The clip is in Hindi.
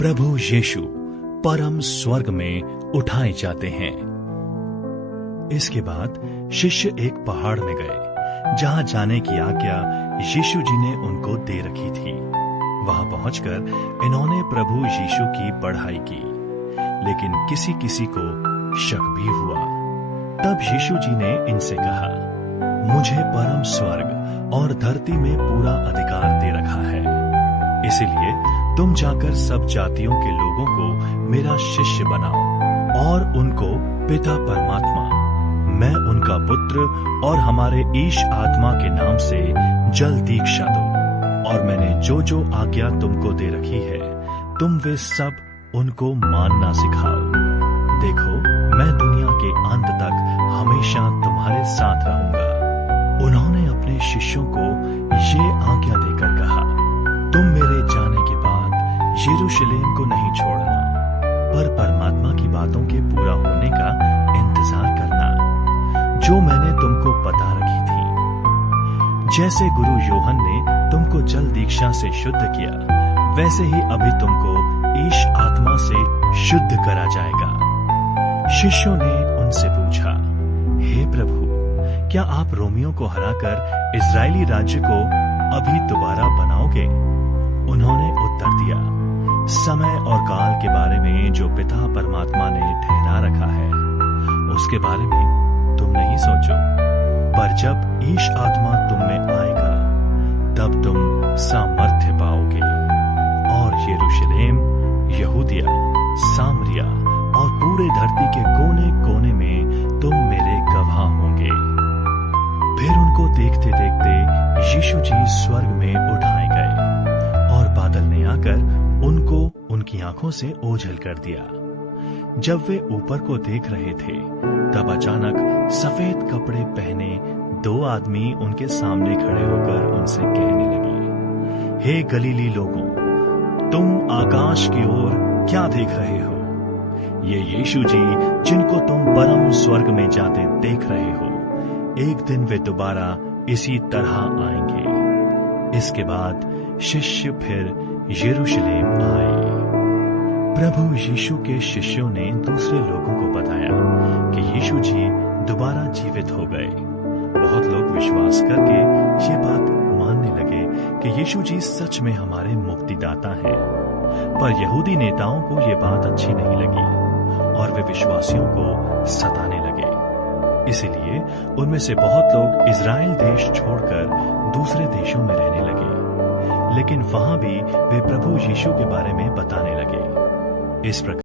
प्रभु यीशु परम स्वर्ग में उठाए जाते हैं। इसके बाद शिष्य एक पहाड़ में गए जहां जाने की आज्ञा यीशु जी ने उनको दे रखी थी। वहां पहुंचकर इन्होंने प्रभु यीशु की पढ़ाई की, लेकिन किसी किसी को शक भी हुआ। तब यीशु जी ने इनसे कहा, मुझे परम स्वर्ग और धरती में पूरा अधिकार दे रखा है, इसलिए तुम जाकर सब जातियों के लोगों को मेरा शिष्य बनाओ और उनको पिता परमात्मा, मैं उनका पुत्र और हमारे ईश आत्मा के नाम से जल दीक्षा दो। और मैंने जो जो आज्ञा तुमको दे रखी है, तुम वे सब उनको मानना सिखाओ। देखो, मैं दुनिया के अंत तक हमेशा तुम्हारे साथ रहूंगा। उन्होंने अपने शिष्यों को ये आज्ञा देकर कहा, तुम मेरे जाने के बाद यरूशलेम को नहीं छोड़ना, पर परमात्मा की बातों के पूरा होने का इंतजार करना, जो मैंने तुमको बता रखी थी। जैसे गुरु यूहन्ना ने तुमको जल दीक्षा से शुद्ध किया, वैसे ही अभी तुमको ईश आत्मा से शुद्ध करा जाएगा। शिष्यों ने उनसे पूछा, हे प्रभु, क्या आप रोमियों को हराकर इजरायली राज्य को अभी दोबारा बनाओगे? उन्होंने उत्तर दिया, समय और काल के बारे में जो पिता परमात्मा ने ठहरा रखा है, उसके बारे में तुम नहीं सोचो। पर जब ईश आत्मा तुम में आएगा, तब तुम सामर्थ्य पाओगे और यरूशलेम, यहूदिया, सामरिया और पूरे धरती के कोने कोने में तुम मेरे गवाह होंगे। फिर उनको देखते देखते यीशु जी स्वर्ग में उठाए गए और बादल ने आकर उनको उनकी आंखों से ओझल कर दिया। जब वे ऊपर को देख रहे थे, तब अचानक सफेद कपड़े पहने दो आदमी उनके सामने खड़े होकर उनसे कहने लगे, हे गलीली लोगों, तुम आकाश की ओर क्या देख रहे हो? ये यीशु जी जिनको तुम परम स्वर्ग में जाते देख रहे हो, एक दिन वे दोबारा इसी तरह आएंगे। इसके बाद शिष्य फिर यरूशलेम आए। प्रभु यीशु के शिष्यों ने दूसरे लोगों को बताया कि यीशु जी दोबारा जीवित हो गए। बहुत लोग विश्वास करके ये बात मानने लगे कि यीशु जी सच में हमारे मुक्तिदाता हैं। पर यहूदी नेताओं को ये बात अच्छी नहीं लगी और वे विश्वासियों को सताने लगे। इसीलिए उनमें से बहुत लोग इजराइल देश छोड़कर दूसरे देशों में रहने लगे, लेकिन वहां भी वे प्रभु यीशु के बारे में बताने लगे। इस प्रकार